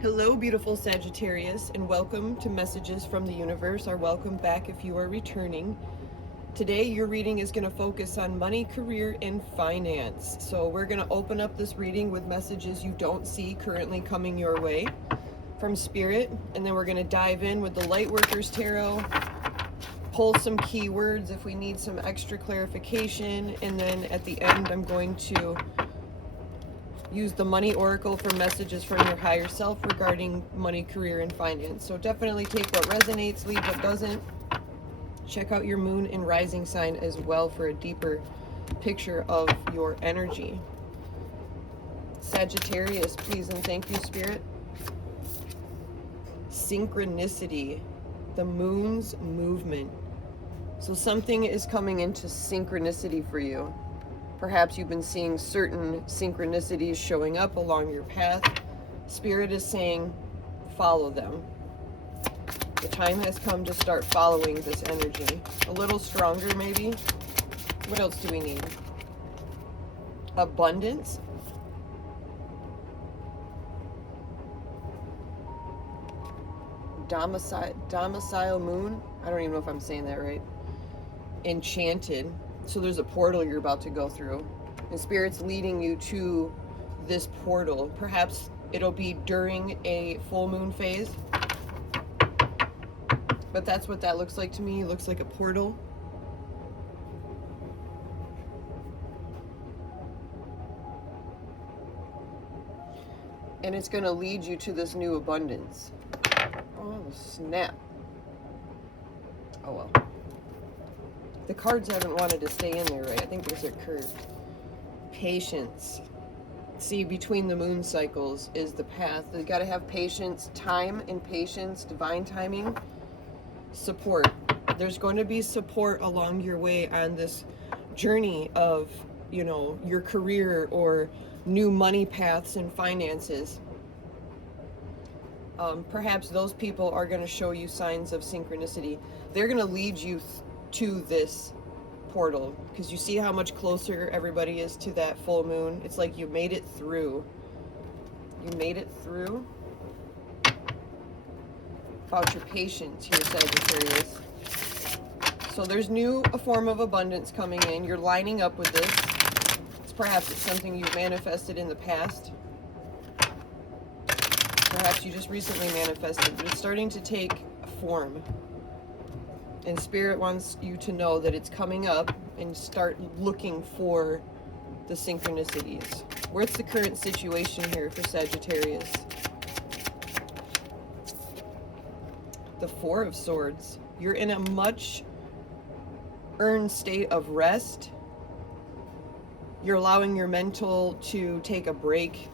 Hello, beautiful Sagittarius, and welcome to Messages from the Universe, or welcome back if you are returning. Today, your reading is going to focus on money, career, and finance. So we're going to open up this reading with messages you don't see currently coming your way from Spirit, and then we're going to dive in with the Lightworkers Tarot, pull some keywords if we need some extra clarification, and then at the end, I'm going to use the Money Oracle for messages from your higher self regarding money, career, and finance. So definitely take what resonates, leave what doesn't. Check out your moon and rising sign as well for a deeper picture of your energy. Sagittarius, please and thank you, Spirit. Synchronicity, the moon's movement. So something is coming into synchronicity for you. Perhaps you've been seeing certain synchronicities showing up along your path. Spirit is saying, follow them. The time has come to start following this energy. A little stronger, maybe. What else do we need? Abundance. Domicile moon. I don't even know if I'm saying that right. Enchanted. So there's a portal you're about to go through, and Spirit's leading you to this portal. Perhaps it'll be during a full moon phase, but that's what that looks like to me. It looks like a portal. And it's going to lead you to this new abundance. Oh, snap. Oh, well. The cards haven't wanted to stay in there, right? I think these are curved. Patience. See, between the moon cycles is the path. You've got to have patience, time and patience, divine timing, support. There's going to be support along your way on this journey of, your career or new money paths and finances. Perhaps those people are going to show you signs of synchronicity. They're going to lead you to this portal, because you see how much closer everybody is to that full moon. It's like you made it through. You made it through. About your patience here, Sagittarius. So there's a form of abundance coming in. You're lining up with this. Perhaps it's something you've manifested in the past. Perhaps you just recently manifested, but it's starting to take form. And Spirit wants you to know that it's coming up, and start looking for the synchronicities. What's the current situation here for Sagittarius? The Four of Swords. You're in a much earned state of rest. You're allowing your mental to take a break.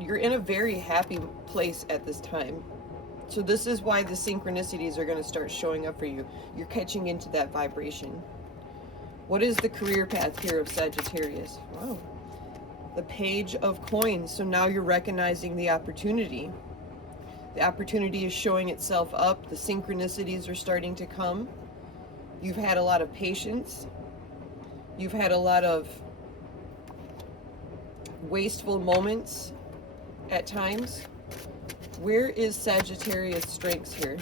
You're in a very happy place at this time. So this is why the synchronicities are going to start showing up for you. You're catching into that vibration. What is the career path here of Sagittarius? Wow. The Page of Coins. So now you're recognizing the opportunity. The opportunity is showing itself up. The synchronicities are starting to come. You've had a lot of patience. You've had a lot of wasteful moments at times. Where is Sagittarius' strengths here?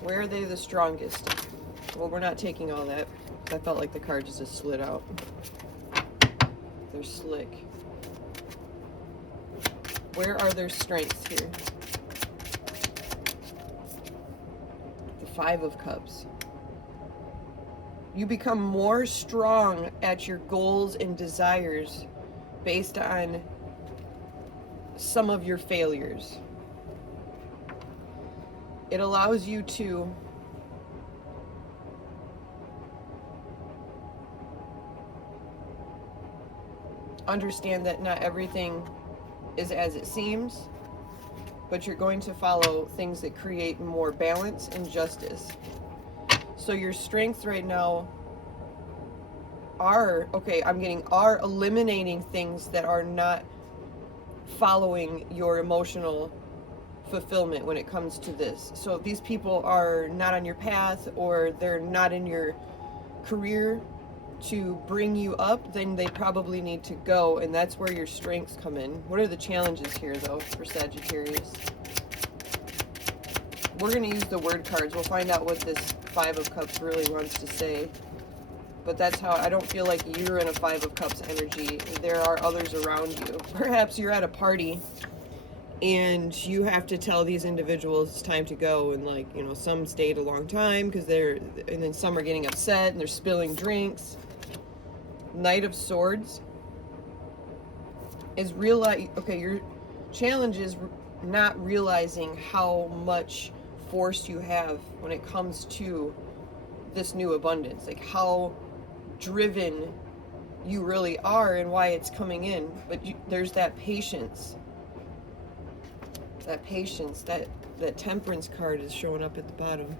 Where are they the strongest? Well, we're not taking all that. I felt like the cards just slid out. They're slick. Where are their strengths here? The Five of Cups. You become more strong at your goals and desires based on some of your failures. It allows you to understand that not everything is as it seems, but you're going to follow things that create more balance and justice. So your strengths right now are eliminating things that are not following your emotional fulfillment when it comes to this. So if these people are not on your path, or they're not in your career to bring you up, then they probably need to go, and that's where your strengths come in. What are the challenges here, though, for Sagittarius? We're going to use the word cards. We'll find out what this Five of Cups really wants to say. But that's how I don't feel like you're in a Five of Cups energy. There are others around you. Perhaps you're at a party and you have to tell these individuals it's time to go, and like, you know, some stayed a long time because and then some are getting upset and they're spilling drinks. Knight of Swords is okay, your challenge is not realizing how much force you have when it comes to this new abundance, like how driven you really are and why it's coming in. But there's that patience. That patience, that Temperance card is showing up at the bottom.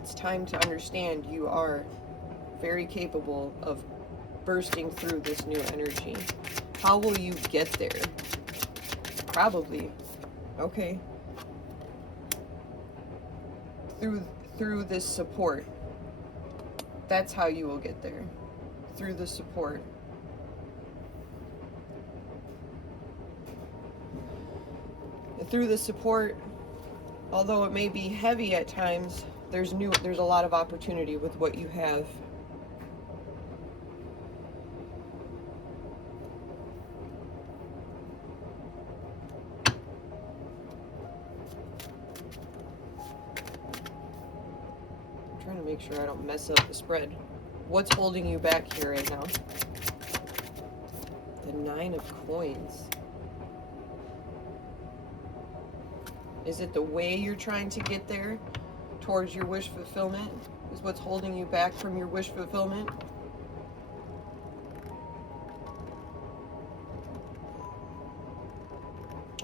It's time to understand you are very capable of bursting through this new energy. How will you get there? Probably, okay, through this support. That's how you will get there, through the support. Through the support, although it may be heavy at times, there's a lot of opportunity with what you have. Trying to make sure I don't mess up the spread. What's holding you back here right now? The Nine of Coins. Is it the way you're trying to get there towards your wish fulfillment? Is what's holding you back from your wish fulfillment?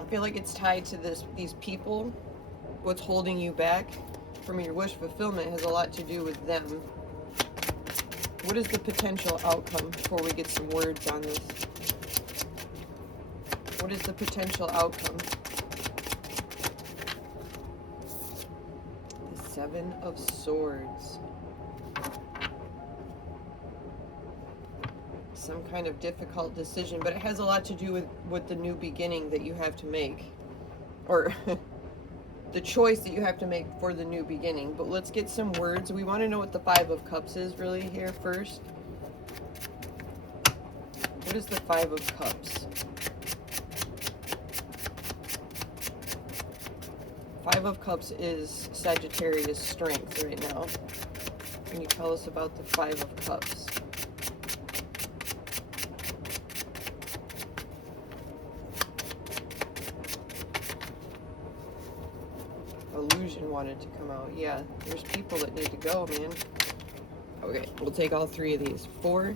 I feel like it's tied to these people. What's holding you back from your wish fulfillment has a lot to do with them. What is the potential outcome before we get some words on this? What is the potential outcome? The Seven of Swords. Some kind of difficult decision, but it has a lot to do with the new beginning that you have to make. Or the choice that you have to make for the new beginning. But let's get some words. We want to know what the Five of Cups is really here first. What is the Five of Cups? Five of Cups is Sagittarius strength right now. Can you tell us about the Five of Cups? Illusion wanted to come out. Yeah, there's people that need to go, man. Okay, we'll take all three of these. 4.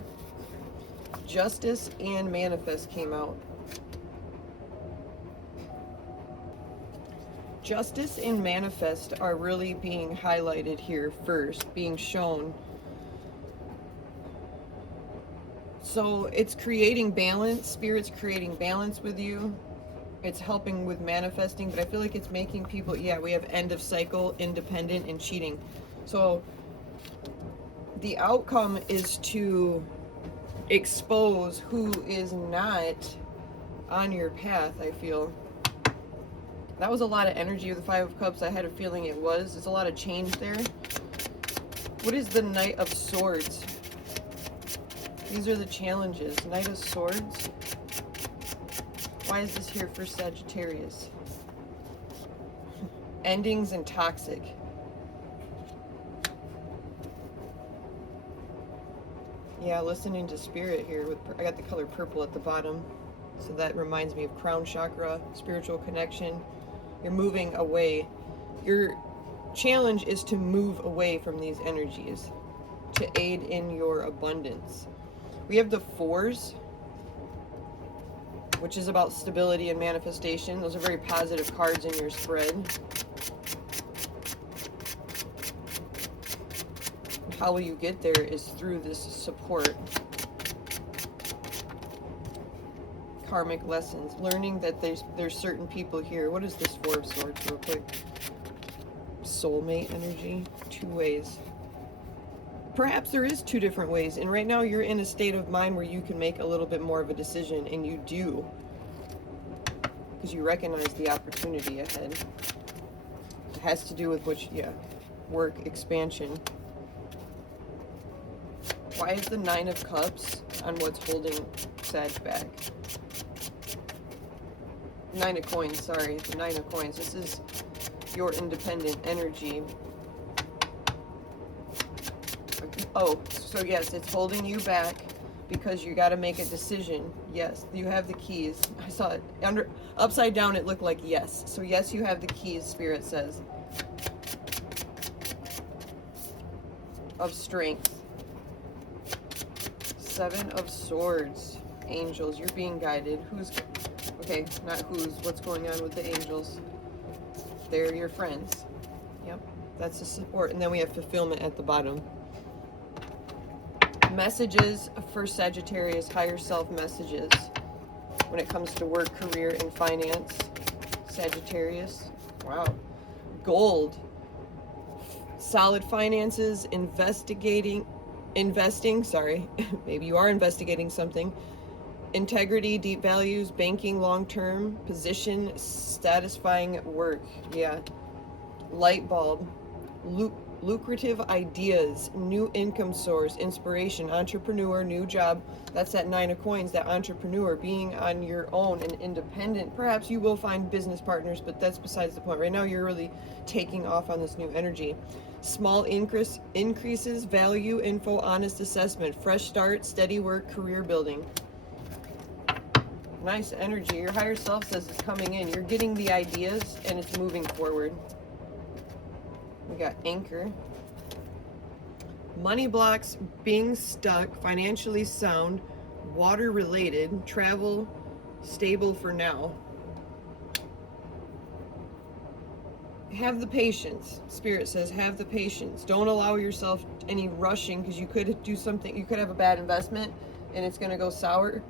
Justice and Manifest came out. Justice and Manifest are really being highlighted here first, being shown. So it's creating balance. Spirit's creating balance with you. It's helping with manifesting, but I feel like it's making people, yeah, we have end of cycle, independent, and cheating. So the outcome is to expose who is not on your path, I feel. That was a lot of energy with the Five of Cups. I had a feeling it was. There's a lot of change there. What is the Knight of Swords? These are the challenges. Knight of Swords. Why is this here for Sagittarius? Endings and toxic. Yeah, listening to Spirit here. I got the color purple at the bottom. So that reminds me of crown chakra, spiritual connection. You're moving away. Your challenge is to move away from these energies to aid in your abundance. We have the 4s, which is about stability and manifestation. Those are very positive cards in your spread. how will you get there is through this support. Karmic lessons, learning that there's certain people here. What is this Four of Swords real quick? Soulmate energy, 2 ways. Perhaps there is 2 different ways, and right now you're in a state of mind where you can make a little bit more of a decision, and you do, because you recognize the opportunity ahead. It has to do with which, work, expansion. Why is the 9 of Cups on what's holding Sag back? 9 of Coins, sorry, the 9 of Coins. This is your independent energy. Oh, so yes, it's holding you back because you got to make a decision. Yes, you have the keys. I saw it upside down. It looked like yes. So yes, you have the keys, Spirit says. Of Strength. 7 of Swords. Angels, you're being guided. Okay, not what's going on with the angels. They're your friends. Yep, that's the support. And then we have fulfillment at the bottom. Messages for Sagittarius, higher self messages when it comes to work, career, and finance. Sagittarius. Wow. Gold. Solid finances, investing, sorry. Maybe you are investigating something. Integrity, deep values, banking, long-term, position, satisfying work. Yeah. Light bulb. Lucrative ideas, new income source, inspiration, entrepreneur, new job. That's that 9 of Coins, that entrepreneur, being on your own and independent. Perhaps you will find business partners, but that's besides the point. Right now, you're really taking off on this new energy. Small increases, value, info, honest assessment, fresh start, steady work, career building. Nice energy. Your higher self says it's coming in. You're getting the ideas and it's moving forward. We got Anchor. Money blocks, being stuck, financially sound, water related, travel, stable for now. Have the patience. Spirit says have the patience. Don't allow yourself any rushing, because you could do something, you could have a bad investment and it's going to go sour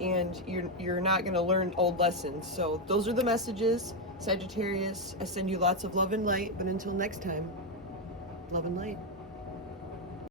and you're not going to learn old lessons. So those are the messages. Sagittarius, I send you lots of love and light, but until next time, love and light.